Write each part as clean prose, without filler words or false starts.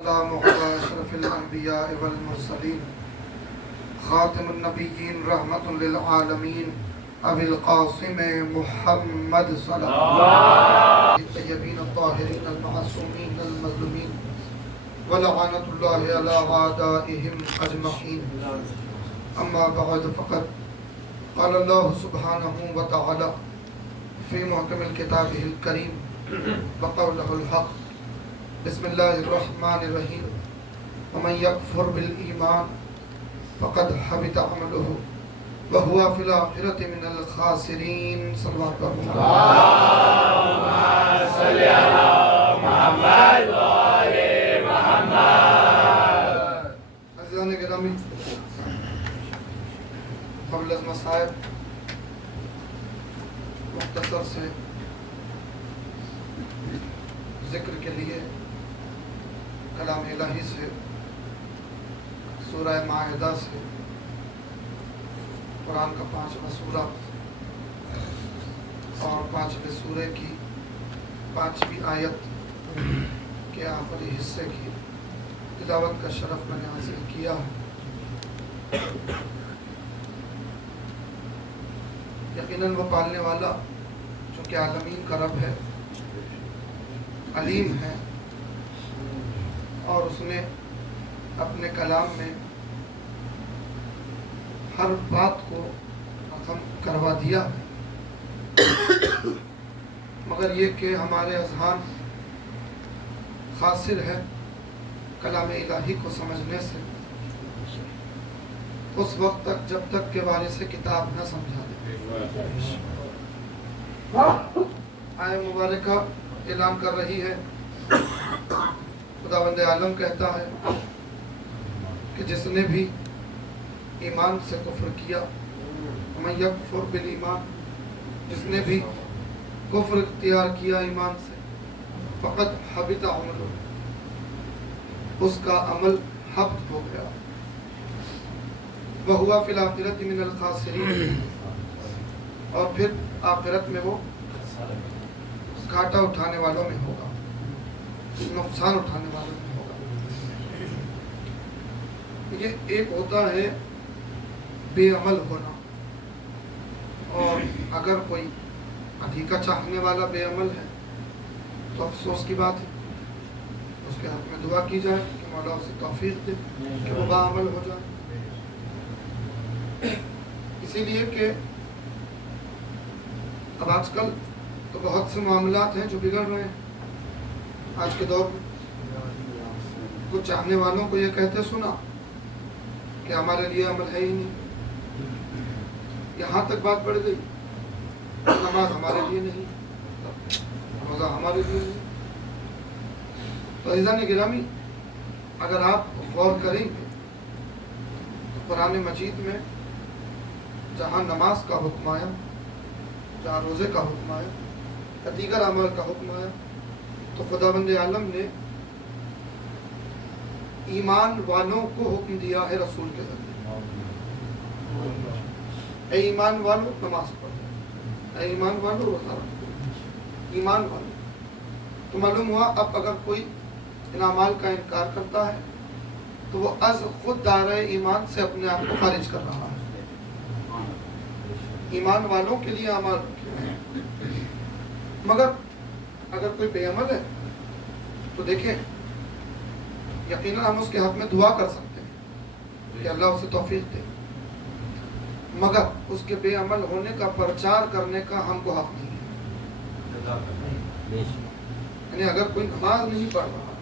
السلام على أشرف الأنبياء والمرسلين خاتم النبيين رحمة للعالمين أبي القاسم محمد صلى الله عليه وسلم الطيبين الطاهرين المعصومين المظلومين ولعنة الله على أعدائهم أجمعين. أما بعد فقد قال الله سبحانه وتعالى في محكم كتابه الكريم وقوله الحق بسم الله الرحمن الرحيم ومن يكفر بالإيمان فقد حبط عمله وهو في الآخرة من الخاسرين. صلى الله عليه وسلم. اللهم صل على محمد وآل محمد. عزیزان گرامی، قبل از مصائب مختصر سے ذکر کے لیے کلام الہی سے سورہ مائدہ سے قرآن کا 5واں سورہ اور 5ویں سورے کی 5ویں آیت کے آخری حصے کی تلاوت کا شرف میں نے حاصل کیا ہے۔ یقیناً وہ پالنے والا جو کہ عالمین کا رب ہے، علیم ہے، اور اس نے اپنے کلام میں ہر بات کو ختم کروا دیا ہے، مگر یہ کہ ہمارے اذہان خاسر ہے کلام الہی کو سمجھنے سے اس وقت تک جب تک کہ وارث کتاب نہ سمجھا دے۔ آیت مبارکہ اعلان کر رہی ہے، خداوند عالم کہتا ہے کہ جس نے بھی ایمان سے کفر کیا، ومن یکفر بالایمان، جس نے بھی کفر اختیار کیا ایمان سے، فقط حبط عملہ، اس کا عمل حبط ہو گیا، وہو فی الآخرۃ من الخاسرین، اور پھر آخرت میں وہ گھاٹا اٹھانے والوں میں ہوگا، نقصان اٹھانے والوں میں ہوگا۔ یہ ایک ہوتا ہے بے عمل ہونا، اور اگر کوئی حقیقت چاہنے والا بے عمل ہے تو افسوس کی بات ہے، اس کے حق میں دعا کی جائے کہ مولا اسے توفیق دے کہ وہ باعمل ہو جائے۔ اسی لیے کہ اب آج کل تو بہت سے معاملات ہیں جو بگڑ رہے ہیں آج کے دور میں۔ کچھ چاہنے والوں کو یہ کہتے سنا کہ ہمارے لیے عمل ہے ہی نہیں، یہاں تک بات بڑھ گئی، نماز ہمارے لیے نہیں، روزہ ہمارے لیے نہیں۔ تو عزیزان گرامی، اگر آپ غور کریں گے تو قرآن مجید میں جہاں نماز کا حکم آیا، جہاں روزے کا حکم آیا، یا دیگر اعمال کا حکم آیا، تو خداوند عالم نے ایمان والوں کو حکم دیا ہے رسول کے ذریعے، اے ایمان والوں نماز پڑھو، اے ایمان والوں روزہ رکھو، ایمان والوں۔ تو معلوم ہوا اب اگر کوئی ان اعمال کا انکار کرتا ہے تو وہ از خود دائرۂ ایمان سے اپنے آپ کو خارج کر رہا ہے۔ ایمان والوں کے لیے اعمال رکھے ہیں، مگر اگر کوئی بے عمل ہے تو دیکھیں، یقیناً ہم اس کے حق میں دعا کر سکتے ہیں کہ اللہ اسے توفیق دے، مگر اس کے بے عمل ہونے کا پرچار کرنے کا ہم کو حق نہیں ہے۔ یعنی اگر کوئی نماز نہیں پڑھ رہا،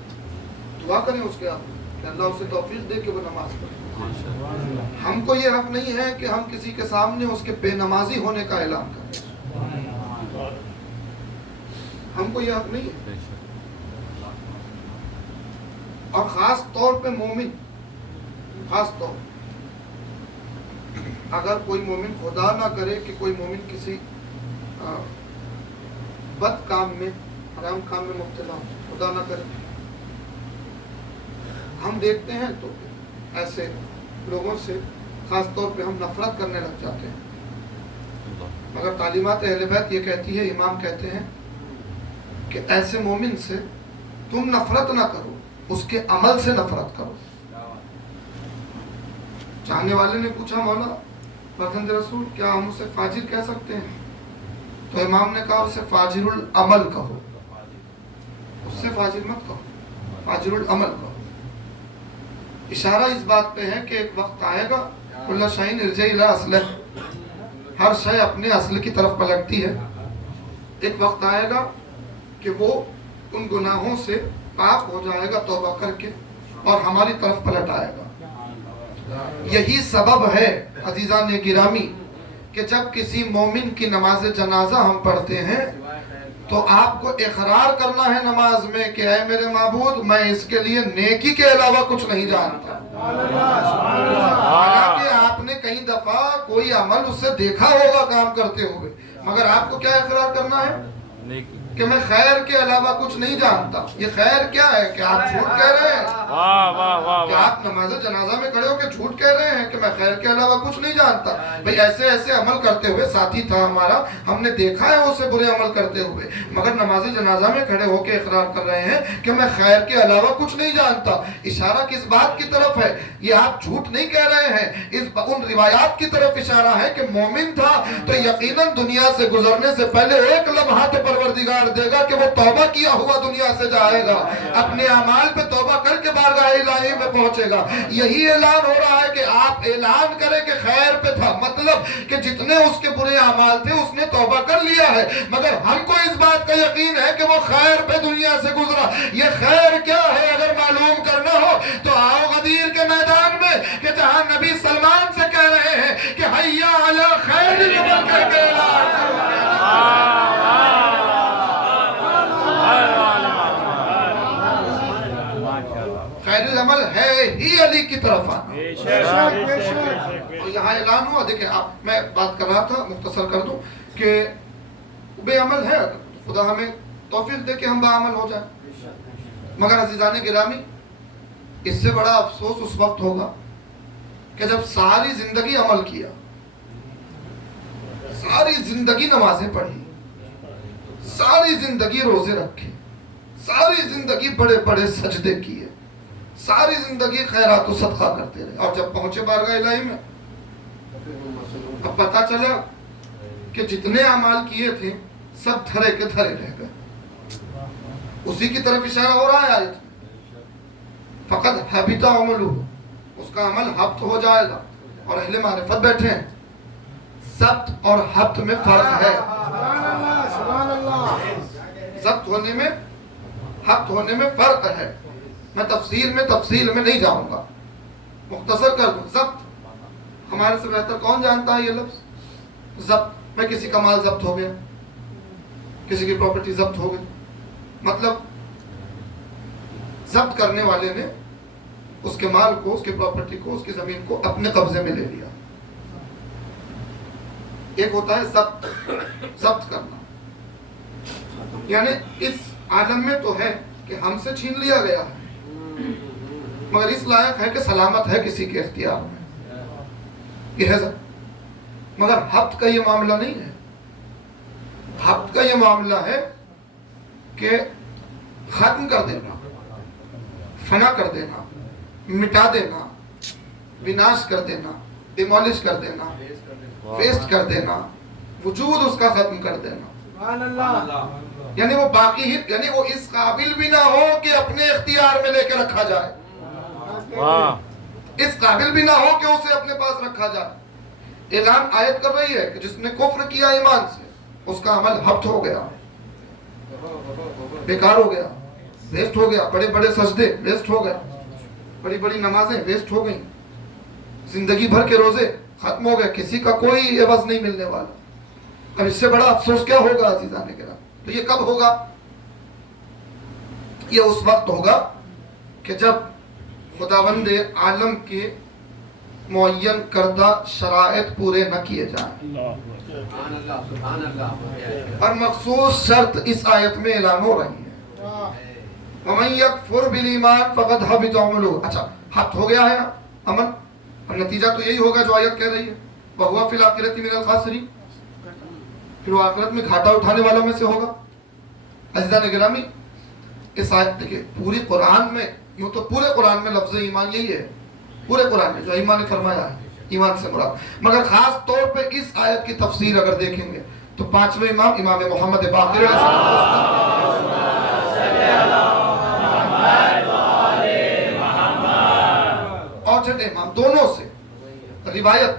دعا کریں اس کے حق میں کہ اللہ اسے توفیق دے کہ وہ نماز پڑھے۔ ہم کو یہ حق نہیں ہے کہ ہم کسی کے سامنے اس کے بے نمازی ہونے کا اعلان کریں، ہم کو یہ حق نہیں ہے۔ اور خاص طور پہ مومن، خاص طور اگر کوئی مومن، خدا نہ کرے کہ کوئی مومن کسی بد کام میں، حرام کام میں مبتلا ہو، خدا نہ کرے، ہم دیکھتے ہیں تو ایسے لوگوں سے خاص طور پہ ہم نفرت کرنے لگ جاتے ہیں، مگر تعلیمات اہل بیت یہ کہتی ہے، امام کہتے ہیں کہ ایسے مومن سے تم نفرت نہ کرو اس کے عمل سے نفرت کرو. چاہنے والے نے پوچھا مولا فرزند رسول کیا ہم اسے فاجر کہہ سکتے ہیں؟ تو امام نے کہا اسے فاجر العمل کہو. اس سے فاجر مت کہو، فاجر العمل کہو. اشارہ اس بات پہ ہے کہ ایک وقت آئے گا کل شیء ارجع الی اصلہ، ہر شے اپنے اصل کی طرف پلٹتی ہے. ایک وقت آئے گا کہ وہ ان گناہوں سے پاک ہو جائے گا توبہ کر کے اور ہماری طرف پلٹ آئے گا. یہی سبب ہے عزیزان گرامی کہ جب کسی مومن کی نماز جنازہ ہم پڑھتے ہیں تو آپ کو اقرار کرنا ہے نماز میں کہ اے میرے معبود میں اس کے لیے نیکی کے علاوہ کچھ نہیں جانتا. حالانکہ آپ نے کئی دفعہ کوئی عمل اس سے دیکھا ہوگا کام کرتے ہوئے، مگر آپ کو کیا اقرار کرنا ہے کہ میں خیر کے علاوہ کچھ نہیں جانتا. یہ خیر کیا ہے کہ آپ جھوٹ کہہ رہے ہیں، کہ آپ نماز جنازہ میں کھڑے ہو کے جھوٹ کہہ رہے ہیں کہ میں خیر کے علاوہ کچھ نہیں جانتا. بھئی ایسے ایسے عمل کرتے ہوئے ساتھی تھا ہمارا، ہم نے دیکھا ہے اسے برے عمل کرتے ہوئے، مگر نماز جنازہ میں کھڑے ہو کے اقرار کر رہے ہیں کہ میں خیر کے علاوہ کچھ نہیں جانتا. اشارہ کس بات کی طرف ہے؟ یہ آپ جھوٹ نہیں کہہ رہے ہیں، ان روایات کی طرف اشارہ ہے کہ مومن تھا تو یقیناً دنیا سے گزرنے سے پہلے ایک لمحہ تو پروردگار دے گا کہ وہ توبہ کیا ہوا دنیا سے جائے گا، اپنے اعمال پہ توبہ کر کے بارگاہ الہی میں پہنچے گا. یہی اعلان ہو رہا ہے کہ آپ اعلان کریں کہ خیر پہ تھا، مطلب کہ جتنے اس کے برے اعمال تھے اس نے توبہ کر لیا ہے، مگر ہم کو اس بات کا یقین ہے کہ وہ خیر پہ دنیا سے گزرا. یہ خیر کیا ہے اگر معلوم کرنا ہو تو آؤ غدیر کے میدان میں کہ جہاں نبی سلمان سے کہہ رہے ہیں کہ حیا علی خیر العمل کر کے اعلان کرو. خیر العمل ہے ہی علی کی طرف آنا. اور یہاں اعلان ہوا، دیکھیں آپ میں بات کر رہا تھا، مختصر کر دوں کہ بے عمل ہے، خدا ہمیں توفیق دے کہ ہم باعمل ہو جائیں. مگر عزیزان گرامی اس سے بڑا افسوس اس وقت ہوگا کہ جب ساری زندگی عمل کیا، ساری زندگی نمازیں پڑھی، ساری زندگی روزے رکھے، ساری زندگی بڑے بڑے سجدے کیے، ساری زندگی خیرات و صدقہ کرتے رہے، اور جب پہنچے بارگاہ الہی میں اب پتہ چلا کہ جتنے اعمال کیے تھے سب دھرے کے دھرے رہ گئے. اسی کی طرف اشارہ ہو رہا ہے آیت میں، فقط حبط عملہ، اس کا عمل حبط ہو جائے گا. اور اہل معرفت بیٹھے ہیں، ضبط اور حبط میں فرق ہے. ضبط ہونے میں حبط ہونے میں فرق ہے. میں تفصیل میں نہیں جاؤں گا، مختصر کر دوں. ضبط ہمارے سے بہتر کون جانتا ہے یہ لفظ؟ ضبط میں کسی کا مال ضبط ہو گیا، کسی کی پراپرٹی ضبط ہو گئی، مطلب ضبط کرنے والے نے اس کے مال کو، اس کی پراپرٹی کو، اس کی زمین کو اپنے قبضے میں لے لیا. ایک ہوتا ہے ضبط کرنا، یعنی اس عالم میں تو ہے کہ ہم سے چھین لیا گیا ہے مگر اس لائق ہے کہ سلامت ہے کسی کے اختیار میں، یہ ہے ضبط. مگر حبط کا یہ معاملہ نہیں ہے. حبط کا یہ معاملہ ہے کہ ختم کر دینا، فنا کر دینا، مٹا دینا، وناش کر دینا، ڈیمولش کر دینا، ویسٹ کر دینا، وجود اس کا ختم کر دینا. یعنی وہ باقی ہی، یعنی وہ اس قابل بھی نہ ہو کہ اپنے اختیار میں لے کے رکھا جائے، اس قابل بھی نہ ہو کہ اسے اپنے پاس رکھا جائے. اعلان آیت کر رہی ہے کہ جس نے کفر کیا ایمان سے اس کا عمل حبط ہو گیا، بیکار ہو گیا، ویسٹ ہو گیا. بڑے بڑے سجدے ویسٹ ہو گئے، بڑی بڑی نمازیں ویسٹ ہو گئیں، زندگی بھر کے روزے ختم ہو گئے، کسی کا کوئی عوض نہیں ملنے والا. اب اس سے بڑا افسوس کیا ہوگا عزیزان کرام؟ تو یہ کب ہوگا؟ یہ اس وقت ہوگا کہ جب خداوند عالم کے معین کردہ شرائط پورے نہ کیے جائیں. اور مخصوص شرط اس آیت میں اعلان ہو رہی ہے، وَمَن يَكْفُرْ بِالْإِيمَانِ فَقَدْ حَبِطَ عَمَلُهُ. اچھا حبط ہو گیا ہے عمل، اور نتیجہ تو یہی ہوگا جو آیت کہہ رہی ہے، وَهُوَ فِي الْآخِرَةِ مِنَ الْخَاسِرِينَ، پھر وہ آخرت میں گھاٹا اٹھانے والوں میں سے ہوگا. عزیزان گرامی اس آیت دیکھیں، پوری قرآن میں یوں تو پورے قرآن میں لفظ ایمان یہی ہے، پورے قرآن میں جو ایمان نے فرمایا ہے ایمان سے مراد، مگر خاص طور پہ اس آیت کی تفسیر اگر دیکھیں گے تو پانچویں امام امام محمد باقر علیہ السلام اور چھٹے امام دونوں سے روایت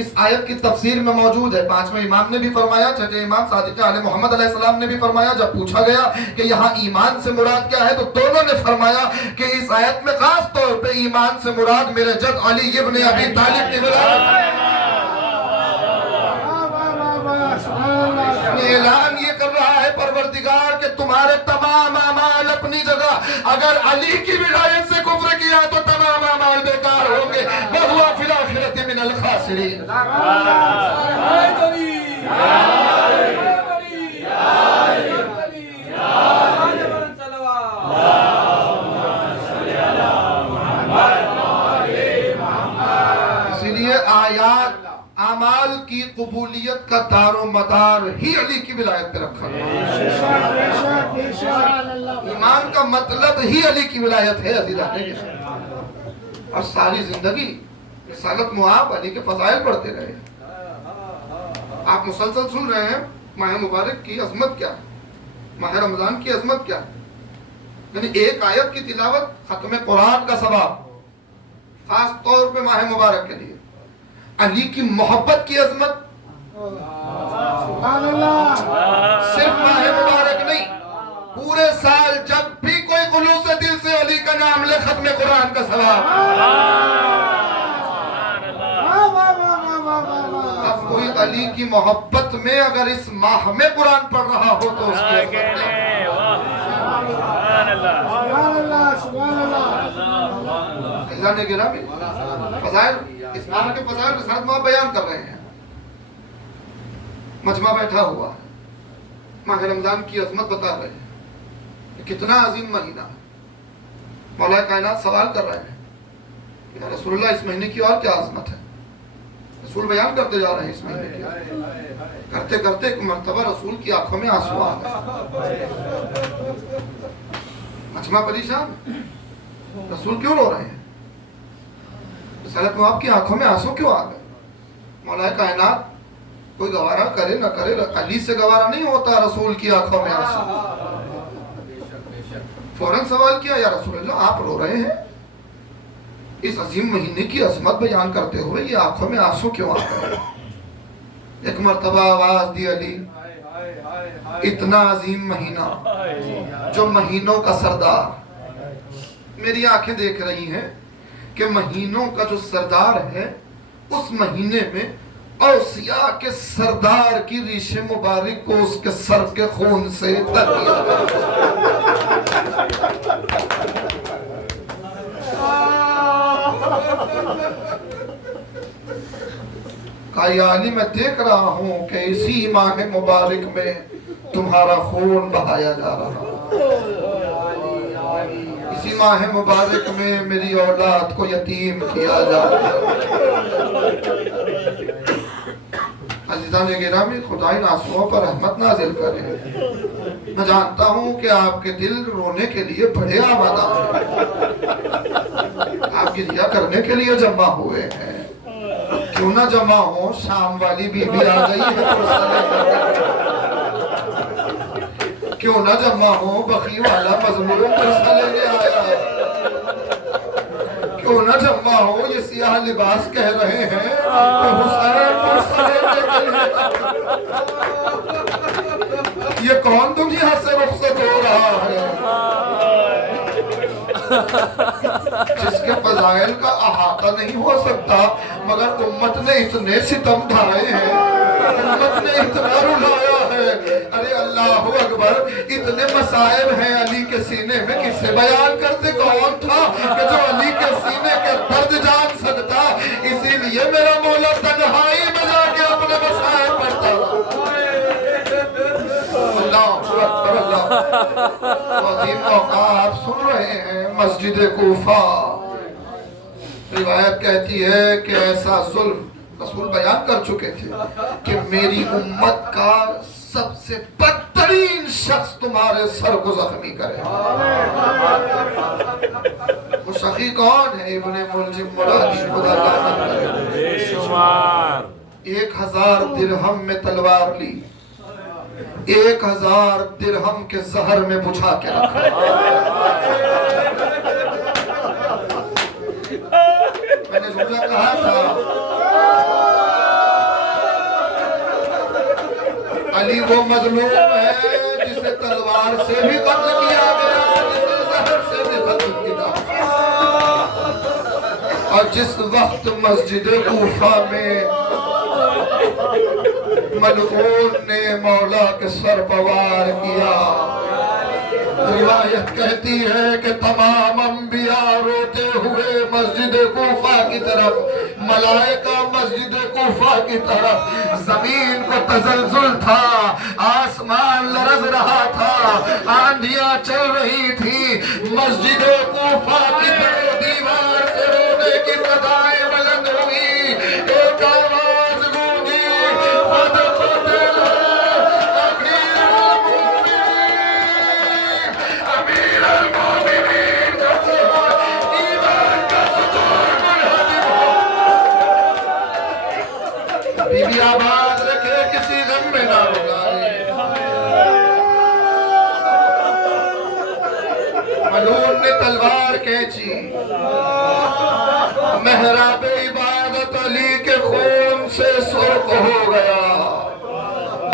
اس آیت کی تفسیر میں موجود ہے۔ پانچویں امام نے بھی فرمایا، چھٹے امام صادق علیہ محمد علیہ السلام نے بھی فرمایا۔ جب پوچھا گیا کہ یہاں ایمان سے مراد کیا ہے تو دونوں نے فرمایا کہ اس آیت میں خاص طور پہ ایمان سے مراد میرے جد علی ابن ابی طالب نے اعلان یہ کر رہا ہے پروردگار کہ تمہارے تمام اعمال اپنی جگہ، اگر علی کی ولایت سے کفر کیا تو تمام اعمال بیکار ہوں گے، وَهُوَ فِي الْآخِرَةِ مِنَ الْخَاسِرِينَ۔ اسی لیے آیات اعمال کی قبولیت کا دار و مدار ہی علی کی ولایت پہ رکھا ہے۔ ایمان کا مطلب ہی علی کی ولایت ہے عزیزان، اور ساری زندگی رسالت معاب علی کے فضائل پڑھتے رہے۔ آپ مسلسل سن رہے ہیں ماہ مبارک کی عظمت کیا ہے، ماہ رمضان کی عظمت کیا ہے، یعنی ایک آیت کی تلاوت ختم قرآن کا ثواب، خاص طور پہ ماہ مبارک کے لیے علی کی محبت کی عظمت، صرف ماہ مبارک نہیں، پورے سال جب بھی کوئی خلوص دل سے علی کا نام لے ختم قرآن کا ثواب۔ اب کوئی علی کی محبت میں اگر اس ماہ میں قرآن پڑھ رہا ہو تو اس کی عظمت اللہ نے گرا بھی فضائل، اس ماہ کے فضائل کے ساتھ ماہ بیان کر رہے ہیں۔ مجمع بیٹھا ہوا ہے، ماہ رمضان کی عظمت بتا رہے ہیں، کتنا عظیم مہینہ ہے۔ مولا کائنات سوال کر رہے ہیں کہ رسول اللہ اس مہینے کی اور کیا عظمت ہے؟ رسول بیان کرتے جا رہے ہیں اس مہینے کی، کرتے کرتے ایک مرتبہ رسول کی آنکھوں میں آنسو آ گئے۔ مجمع پریشان، رسول کیوں رو رہے ہیں؟ رسالت میں آپ کی آنکھوں میں آنسو کیوں آ گئے؟ مولا کائنات کوئی گوارا کرے نہ کرے، علی سے گوارا نہیں ہوتا رسول کی آنکھوں میں آنسو۔ فوراً سوال کیا، یا رسول اللہ آپ رو رہے ہیں؟ اس عظیم مہینے کی عظمت بیان کرتے ہوئے یہ آنکھوں میں آنسو کیوں آ گئے؟ ایک مرتبہ آواز دی علی، اتنا عظیم مہینہ جو مہینوں کا سردار، میری آنکھیں دیکھ رہی ہیں کہ مہینوں کا جو سردار ہے اس مہینے میں اوصیاء کے سردار کی ریش مبارک کو اس کے سر کے خون سے تر دیا۔ کہا یا علی میں دیکھ رہا ہوں کہ اسی ماہ مبارک میں تمہارا خون بہایا جا رہا ہے، اسی ماہ مبارک میں میری اولاد کو یتیم کیا جا رہا ہے۔ عزیزان گرامی خدا ان آنسوؤں پر رحمت نازل کرے۔ میں جانتا ہوں کہ آپ کے دل رونے کے لیے بڑے آبادہ ہیں، آپ گریہ کرنے کے لیے جمع ہوئے ہیں، کیوں نہ جمع ہو، شام والی بی بی آ گئی ہے کیوں نہ جمع ہو، بخی والا مظلوم پرسہ لینے آیا ہے، کیوں نہ جمع ہو، یہ سیاہ لباس کہہ رہے ہیں کہ حسین پرسہ لینے کے لیے یہ کون دنیا سے رخصت ہو رہا ہے؟ جس کے فضائل کا احاطہ نہیں ہو سکتا، مگر امت نے اتنے ستم ڈھائے ہیں، امت نے اتنا رلایا ہے۔ ارے اللہ اکبر، اتنے مصائب ہیں علی کے سینے میں، کس سے بیان کرتے؟ کون تھا کہ جو علی کے سینے کے درد جان سکتا؟ اسی لیے میرا مولا تنہائی میں جا کے اپنے مصائب پڑھتا۔ اللہ اکبر، اللہ عظیم موقع آپ سن رہے ہیں۔ مسجد کوفہ روایت کہتی ہے کہ ایسا ظلم رسول بیان کر چکے تھے کہ میری امت کا سب سے بدتر ترین شخص تمہارے سر کو زخمی کرے. وہ سخی کون ہے؟ ابن ملجم مرادی خدا لعنت کرے. بے شمار 1000 درہم میں تلوار لی، 1000 درہم کے زہر میں بجھا کے رکھا. میں نے جملہ کہا تھا علی وہ مظلوم ہے جسے تلوار سے بھی قتل کیا گیا، جسے زہر سے بھی قتل کیا. اور جس وقت مسجد کوفہ میں ملعون نے مولا کے سر پر وار کیا، روایت کہتی ہے کہ تمام انبیاء روتے ہوئے مسجد کوفہ کی طرف، ملائکہ مسجد کوفہ کی طرف. زمین کو تزلزل تھا، آسمان لرز رہا تھا، آندھیاں چل رہی تھی. مسجد کوفہ کی طرف دیوار سے رونے کی صدائیں بلند ہوئی. ایک آواز گونجی، قد قتل امیر المومنین، ایمان کا ستون منہدم ہو. بی بی آواز رکھے کسی غم میں نہ رکائے. ملعون نے تلوار کھینچی، محراب عبادت علی کے خون سے سرخ ہو گیا.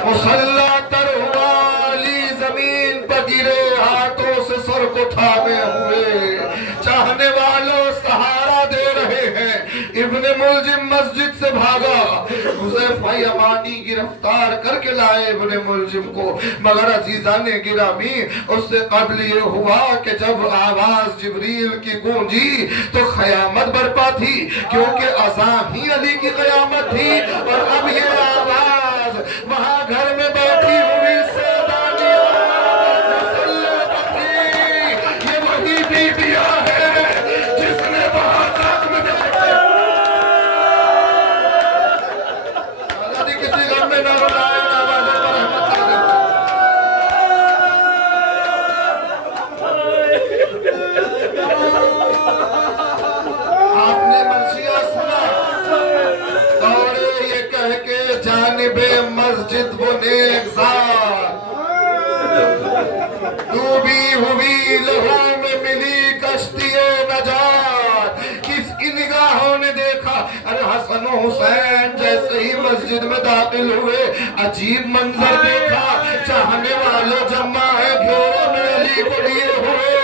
مسلح تر ہوا، علی زمین پر گرے، ہاتھوں سے سر کو تھامے ہوئے. چاہنے والوں سہارا دے رہے ہیں. ابن ملجم مسجد سے بھاگا، حذیفہ یمانی گرفتار کر کے لائے ابن ملجم کو. مگر عزیزان گرامی، اس سے قبل یہ ہوا کہ جب آواز جبریل کی گونجی تو قیامت برپا تھی، کیونکہ اذان ہی علی کی قیامت تھی. اور اب یہ آواز وہاں گھر میں بیٹھی ہوئی سیدانیاں مسلح تھی. یہ وہی بیبیاں ہیں جس نے وہاں زخم دیکھے. آزادی کسی غم میں نہ رلائے، آوازوں پر رحمت کر دیتے. آپ نے مرثیہ سنا، دوڑے یہ کہہ کے جانب مسجد وہ نیک ذات، ڈوبی ہوئی لہو میں ملی کشتی نجات. کس کی نگاہوں نے دیکھا؟ ارے حسن و حسین جیسے ہی مسجد میں داخل ہوئے، عجیب منظر دیکھا. چاہنے والوں جمع ہے گھیرے میں علی کو لیے ہوئے.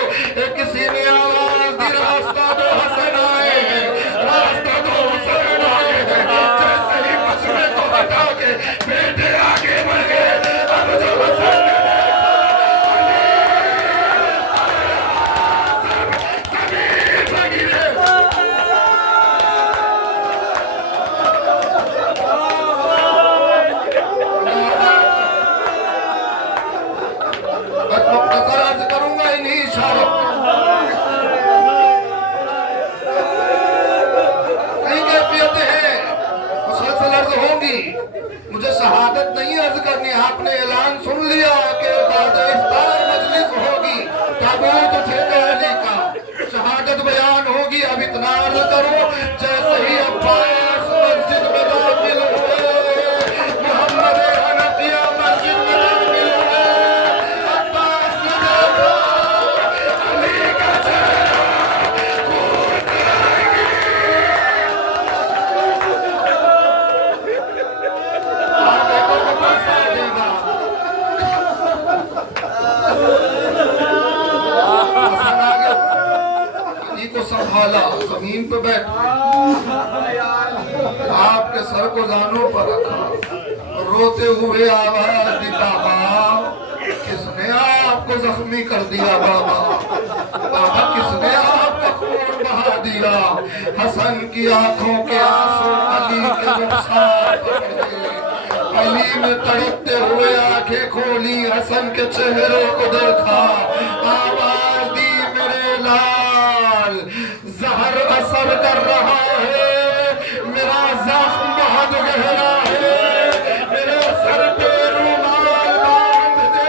کسی نے آواز دی، راستہ دو حسن آئے ہیں، راستہ دو حسین آئے ہیں. جیسے ہی مجمع کو ہٹا کے بیٹے آگے بڑھ گئے. اب جو حسن نے کروں گا انہی اشاروں کئی کیفیتیں ہیں، مسلسل عرض ہوگی. مجھے شہادت نہیں عرض کرنی، آپ نے اعلان سن لیا کہ بعد افطار مجلس ہوگی، تابوت اٹھے گا علی کا، شہادت بیان ہوگی. اب اتنا عرض کرو، جیسے ہی عباس مسجد میں داخل ہوئے، محمد حنفیہ مسجد میں داخل ہوئے، عباس نے دیکھا علی کا چہرہ خون سے آئے گی. آپ دیکھو کہ پاسا دے گا. حسن آگے علی کو سنبھالا، زمین پہ بیٹھے، آپ کے سر کو زانوں پر رکھا، روتے ہوئے آواز دی، بابا کس نے آپ کو زخمی کر دیا؟ بابا بابا کس نے آپ کا خون بہا دیا؟ حسن کی آنکھوں کے آنسو علی کے رخسار پر پڑے. علی نے تڑپتے ہوئے آنکھیں کھولی، حسن کے چہرے کو دیکھا، آواز دی، میرے لال زہر اثر کر رہا ہے، میرا زخم بہت گہرا ہے، میرے سر پہ رومال باندھ دے.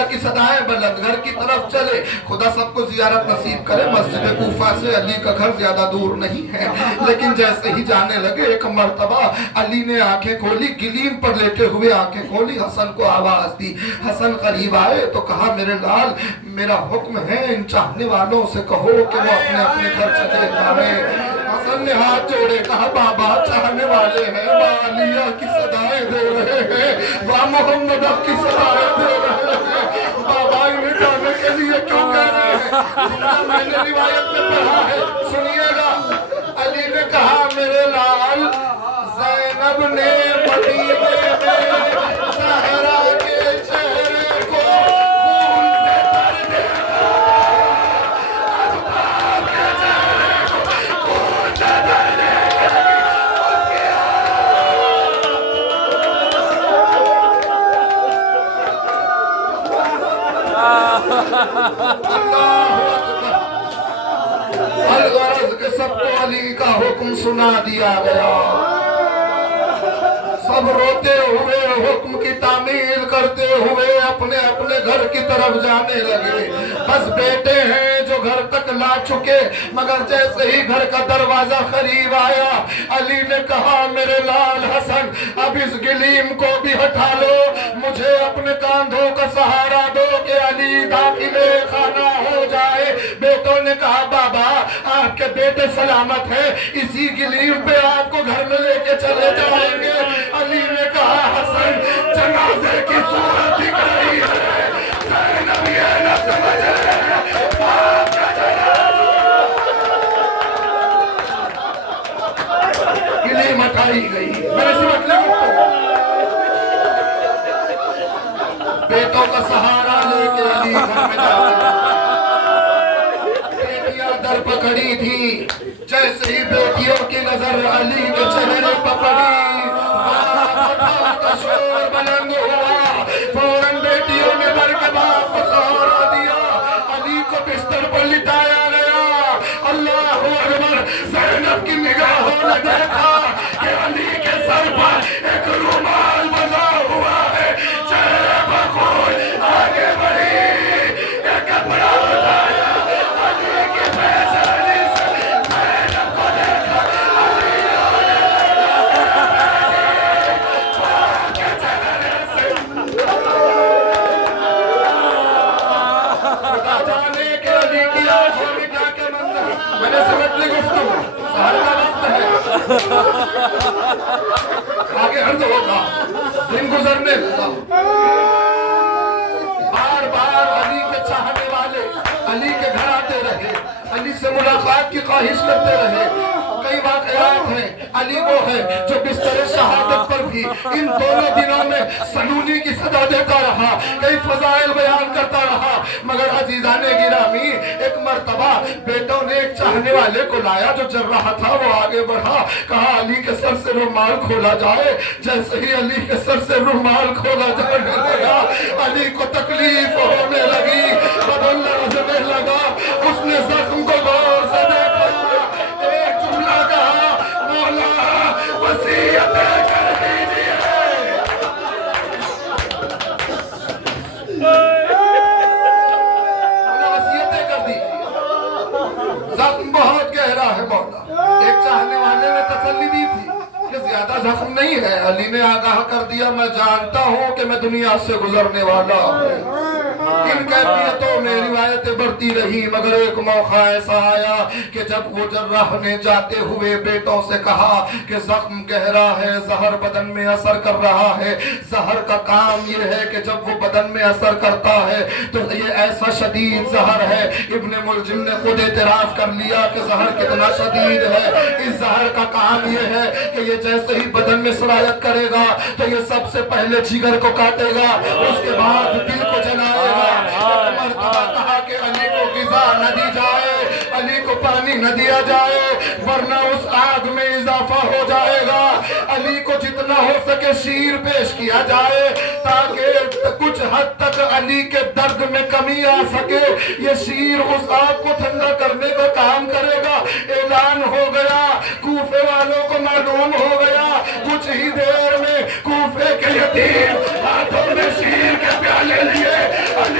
علیہ کی صدائیں بلند، گھر کی طرف چلے۔ خدا سب کو زیارت نصیب کرے۔ مسجد کوفہ سے علی کا گھر زیادہ دور نہیں ہے، لیکن جیسے ہی جانے لگے ایک مرتبہ علی نے آنکھیں کھولی، گلیم پر لیٹے ہوئے آنکھیں کھولی، حسن کو آواز دی۔ حسن قریب آئے تو کہا میرے لال میرا حکم ہے ان چاہنے والوں سے کہو کہ وہ اپنے اپنے گھر چلے جائیں۔ حسن نے ہاتھ جوڑے کہا بابا چاہنے والے ہیں، ماں علیہ کی صدائیں دے رہے ہیں، ماں محمد کی صدائیں دے رہے ہیں، بابا انہیں جانے کے لیے کیوں کہہ رہے ہیں؟ میں نے روایت میں پڑھا ہے، سنیے گا۔ علی نے کہا میرے لال زینب نے مدینے میں زہرا کے چہرے کو خون سے تر دیا، احباب کے چہرے کو خون سے تر دیا۔ الغرض کہ سب کو علی کا حکم سنا دیا گیا، سب روتے ہوئے حکم کی تعمیل کرتے ہوئے اپنے اپنے گھر کی طرف جانے لگے۔ بس بیٹے ہیں جو گھر تک لا چکے، مگر جیسے ہی گھر کا دروازہ قریب آیا علی نے کہا میرے لال حسن اب اس گلیم کو بھی ہٹا لو، مجھے اپنے کاندھوں کا سہارا دو کہ علی داخل خانہ ہو جائے۔ بیٹوں نے کہا بابا آپ کے بیٹے سلامت ہیں، اسی گلیم پہ آپ کو گھر میں لے کے چلے جائیں گے۔ علی نے کہا حسن جنازے کی صورت دکھ رہی ہے، زینب یہ نہ سمجھ رہے باپ کا جنازہ۔ گلیم ہٹائی گئی، میرے سمجھ لے بیٹوں کا سہارا لے کے علی گھر میں جاتا، بیٹیاں در پکڑی تھی، جیسے ہی بیٹیوں کی نظر علی کے چہرے پر پڑی کا شور بلند ہوا، فوراً بیٹیوں نے بھر کے باپ کو سہارا دیا، علی کو بستر پر لٹایا گیا۔ اللہ اکبر، زینب کی نگاہوں نے دیکھا کہ علی کے سر پر ایک رومال بندھا ہوا ہے، چہرے پر خون آگے بڑھی، ایک کپڑا اٹھایا، علی کے پیشانی سے زینب کو دیکھا، علی جانے کے علی کی آنکھوں میں کیا کیا منظر، میں نے سمجھ لی گفتگو، سحر کا وقت ہے، آگے عرض ہوگا، دن گزرنے لگا، بار بار علی کے چاہنے والے علی کے گھر آتے رہے، علی سے ملاقات کی خواہش کرتے رہے۔ کئی واقعات ہیں، علی وہ ہے جو بستر شہادت پر بھی ان دونوں دنوں میں سنونی کی صدا دیتا رہا، کئی فضائل بیان کرتا رہا، مگر عزیزان گرامی ایک مرتبہ بیٹوں نے ایک چاہنے والے کو لایا جو چل رہا تھا، وہ آگے بڑھا، کہا علی کے سر سے رومال کھولا جائے۔ جیسے ہی علی کے سر سے رومال کھولا جانے لگا علی کو تکلیف ہونے لگی، بدن لرزنے لگا، اس نے زخم کو غور سے دیکھا، ایک جملہ کہا مولا وصیتیں کر دیجئے۔ وصیتیں کر دیجئے، زخم بہت گہرا ہے مولا۔ ایک چاہنے والے نے تسلی دی تھی کہ زیادہ زخم نہیں ہے، علی نے آگاہ کر دیا میں جانتا ہوں کہ میں دنیا سے گزرنے والا ہوں۔ ان کیفیتوں میں روایتیں بڑھتی رہی، مگر ایک موقع ایسا آیا کہ جب وہ جراح نے جاتے ہوئے بیٹوں سے کہا کہ زخم گہرا ہے، زہر بدن میں اثر کر رہا ہے، زہر کا کام یہ ہے کہ جب وہ بدن میں اثر کرتا ہے تو یہ ایسا شدید زہر ہے، ابن ملجم نے خود اعتراف کر لیا کہ زہر کتنا شدید ہے۔ اس زہر کا کام یہ ہے کہ یہ جیسے ہی بدن میں سرایت کرے گا تو یہ سب سے پہلے جگر کو کاٹے گا، اس کے بعد دل کو جلائے گا۔ ایک مرتبہ کہا کہ علی کو غذا نہ دی جائے، علی کو پانی نہ دیا جائے، ورنہ اس آگ میں اضافہ ہو جائے گا۔ علی کو جتنا ہو سکے شیر پیش کیا جائے تاکہ کچھ حد تک علی کے درد میں کمی آ سکے۔ یہ شیر اس آگ کو ٹھنڈا کرنے کا کام کرے گا۔ اعلان ہو گیا، کوفے والوں کو معلوم ہو گیا، کچھ ہی دیر میں کوفے کے یتیم ہاتھوں میں شیر کے پیالے لیے علی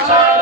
4